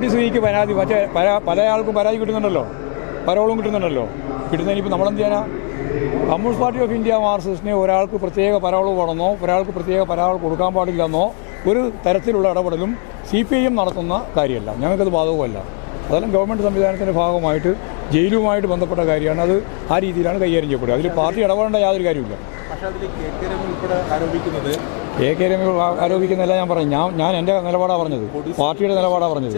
Police പരാതി മറ്റേ പല ആൾക്കും പരാതി കിട്ടുന്നുണ്ടല്ലോ, പരോളും കിട്ടുന്നുണ്ടല്ലോ. കിട്ടുന്നതിനിപ്പോൾ നമ്മളെന്ത് ചെയ്യാനാ? കമ്മ്യൂണിസ്റ്റ് പാർട്ടി ഓഫ് ഇന്ത്യ മാർക്സിസ്റ്റിന് ഒരാൾക്ക് പ്രത്യേക പരോള് വേണമെന്നോ ഒരാൾക്ക് പ്രത്യേക പരോൾ കൊടുക്കാൻ പാടില്ലെന്നോ ഒരു തരത്തിലുള്ള ഇടപെടലും CPIM നടത്തുന്ന കാര്യമല്ല. ഞങ്ങൾക്കത് ബാധകമല്ല. അതെല്ലാം ഗവൺമെൻറ് സംവിധാനത്തിൻ്റെ ഭാഗമായിട്ട് ജയിലുമായിട്ട് ബന്ധപ്പെട്ട കാര്യമാണ്. അത് ആ രീതിയിലാണ് കൈകാര്യം ചെയ്യപ്പെടുക. അതിൽ പാർട്ടി ഇടപെടേണ്ട യാതൊരു കാര്യമില്ല. കെ രമ ആരോപിക്കുന്നതല്ല ഞാൻ പറഞ്ഞു. ഞാൻ എൻ്റെ നിലപാടാണ് പറഞ്ഞത്, പാർട്ടിയുടെ നിലപാടാണ് പറഞ്ഞത്.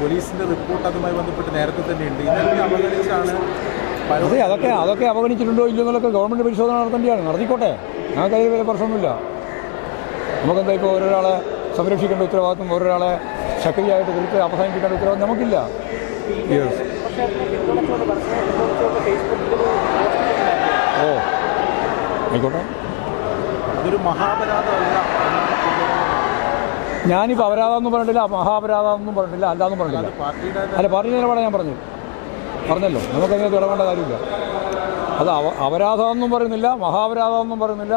പോലീസിന്റെ റിപ്പോർട്ട് അതുമായി ബന്ധപ്പെട്ട് നേരത്തെ തന്നെയുണ്ട്. അതൊക്കെ അവഗണിച്ചിട്ടുണ്ടോ ഇല്ലയോ എന്നുള്ളതൊക്കെ ഗവൺമെൻറ് പരിശോധന നടത്തേണ്ടതാണ്. നടത്തിക്കോട്ടെ, ഞങ്ങൾക്കതിൽ വലിയ പ്രശ്നമൊന്നുമില്ല. നമുക്കെന്താ ഇപ്പോൾ ഓരോരാളെ സംരക്ഷിക്കേണ്ട ഉത്തരവാദിത്വം, ഓരോരാളെ ശക്തിയായിട്ട് കുറിച്ച് അവസാനിപ്പിക്കേണ്ട ഉത്തരവാദിത്വം നമുക്കില്ല. ഓ ആയിക്കോട്ടെ. അതൊരു മഹാപരാധമല്ല. ഞാനിപ്പോൾ അപരാധമൊന്നും പറഞ്ഞിട്ടില്ല, മഹാപരാധമൊന്നും പറഞ്ഞിട്ടില്ല, അല്ലാന്നും പറഞ്ഞിട്ടില്ല. അല്ല, പാർട്ടിയുടെ നിലപാടാണ് ഞാൻ പറഞ്ഞല്ലോ. നമുക്കതിനകത്ത് ഇടപെടേണ്ട കാര്യമില്ല. അത് അപരാധമൊന്നും പറയുന്നില്ല, മഹാപരാധമൊന്നും പറയുന്നില്ല,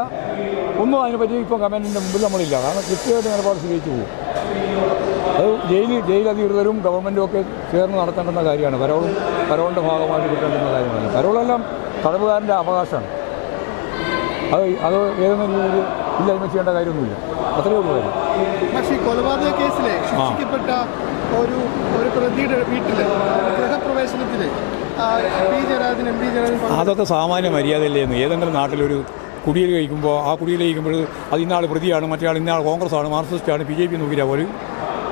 ഒന്നും അതിനെപ്പറ്റി ഇപ്പോൾ കമൻറ്റിൻ്റെ മുമ്പിൽ നമ്മളില്ല. കാരണം കൃത്യമായിട്ട് നിലപാട് സ്വീകരിച്ചു പോകും. അത് ജയിലധികൃതരും ഗവൺമെൻറ്റും ഒക്കെ ചേർന്ന് നടത്തേണ്ടുന്ന കാര്യമാണ്. പരോളിൻ്റെ ഭാഗമായിട്ട് കിട്ടേണ്ടുന്ന കാര്യമാണ്. പരോളെല്ലാം തടവുകാരൻ്റെ അവകാശമാണ്. അത് ഏതെങ്കിലും രീതിയിൽ ഇല്ലായ്മ ചെയ്യേണ്ട കാര്യമൊന്നുമില്ല. അത്രയേ ഉള്ളൂ കാര്യം. പക്ഷേ ഈ കൊലപാതക കേസിലെ ശിക്ഷിക്കപ്പെട്ട ഒരു പ്രതിയുടെ വീട്ടിൽ ഗൃഹപ്രവേശനത്തിൽ അതൊക്കെ സാമാന്യ മര്യാദയില്ലേന്ന്. ഏതെങ്കിലും നാട്ടിലൊരു കുടിയിൽ കഴിക്കുമ്പോൾ ആ കുടിയിൽ കഴിക്കുമ്പോൾ അത് ഇന്നാൾ പ്രതിയാണ്, മറ്റേ ഇന്നാൾ കോൺഗ്രസ്സാണ്, മാർക്സിസ്റ്റാണ്, BJP നോക്കിയാൽ പോലും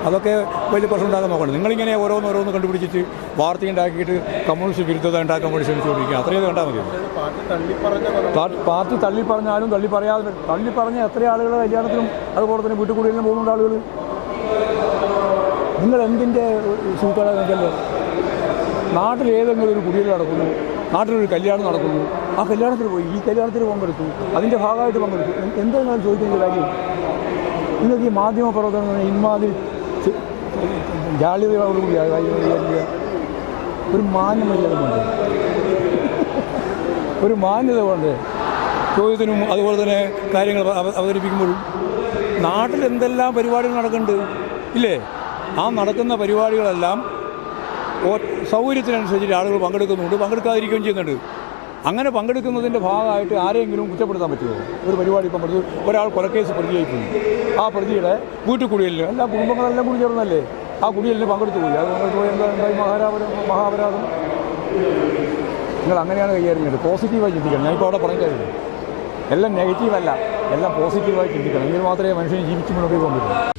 അതൊക്കെ വലിയ പ്രശ്നം ഉണ്ടാക്കാൻ നോക്കണം. നിങ്ങളിങ്ങനെ ഓരോന്ന് കണ്ടുപിടിച്ചിട്ട് വാർത്ത ഉണ്ടാക്കിയിട്ട് കമ്മ്യൂണിസ്റ്റ് വിരുദ്ധത ഉണ്ടാക്കാൻ വേണ്ടി ശ്രമിച്ചുകൊണ്ടിരിക്കുക. അത്രയും കണ്ടാൽ മതി. പാർട്ടി തള്ളിപ്പറഞ്ഞാലും തള്ളിപ്പറഞ്ഞ എത്ര ആളുകൾ കല്യാണത്തിനും അതുപോലെ തന്നെ വീട്ടുകൂടിയിലും പോകുന്നുണ്ട് ആളുകൾ. നിങ്ങൾ എന്തിൻ്റെ സൂക്കാണെന്നല്ലോ. നാട്ടിൽ ഏതെങ്കിലും ഒരു കുടിയിൽ നടക്കുന്നു, നാട്ടിലൊരു കല്യാണം നടക്കുന്നു, ആ കല്യാണത്തിന് പോയി, ഈ കല്യാണത്തിന് പങ്കെടുത്തു, അതിൻ്റെ ഭാഗമായിട്ട് പങ്കെടുത്തു. എന്തെങ്കിലും ചോദിക്കുന്ന കാര്യം നിങ്ങൾക്ക് ഈ മാധ്യമ പ്രവർത്തനം ഇമാതിരി ജാള്യതയോടുകൂടി ഒരു മാന്യമര്യാദ കൊണ്ട്, ഒരു മാന്യത കൊണ്ട് ചോദ്യത്തിനും അതുപോലെ തന്നെ കാര്യങ്ങൾ അവതരിപ്പിക്കുമ്പോഴും നാട്ടിൽ എന്തെല്ലാം പരിപാടികൾ നടക്കുന്നുണ്ട് ഇല്ലേ? ആ നടക്കുന്ന പരിപാടികളെല്ലാം സൗകര്യത്തിനനുസരിച്ച് ആളുകൾ പങ്കെടുക്കുന്നുണ്ട്, പങ്കെടുക്കാതിരിക്കുകയും ചെയ്യുന്നുണ്ട്. അങ്ങനെ പങ്കെടുക്കുന്നതിൻ്റെ ഭാഗമായിട്ട് ആരെങ്കിലും കുറ്റപ്പെടുത്താൻ പറ്റുമോ? ഒരു പരിപാടി പങ്കെടുത്ത് ഒരാൾ കൊലക്കേസ് പ്രതിയായിപ്പോയി, ആ പ്രതിയുടെ വീട്ടുകുടിയലിന് എല്ലാ കുടുംബങ്ങളെല്ലാം കൂടി ചേർന്നല്ലേ ആ കുടിയലിന് പങ്കെടുത്തു പോയി. അത് എന്തായി മഹാപരാധം? നിങ്ങൾ അങ്ങനെയാണ് കൈകാര്യം ചെയ്യുന്നത്. പോസിറ്റീവായി ചിന്തിക്കണം. ഞാനിപ്പോൾ അവിടെ പറഞ്ഞില്ല, എല്ലാം നെഗറ്റീവല്ല, എല്ലാം പോസിറ്റീവായി ചിന്തിക്കണം. എങ്കിൽ മാത്രമേ മനുഷ്യന് ജീവിച്ചു മുന്നോട്ട് പോകാൻ പറ്റൂ.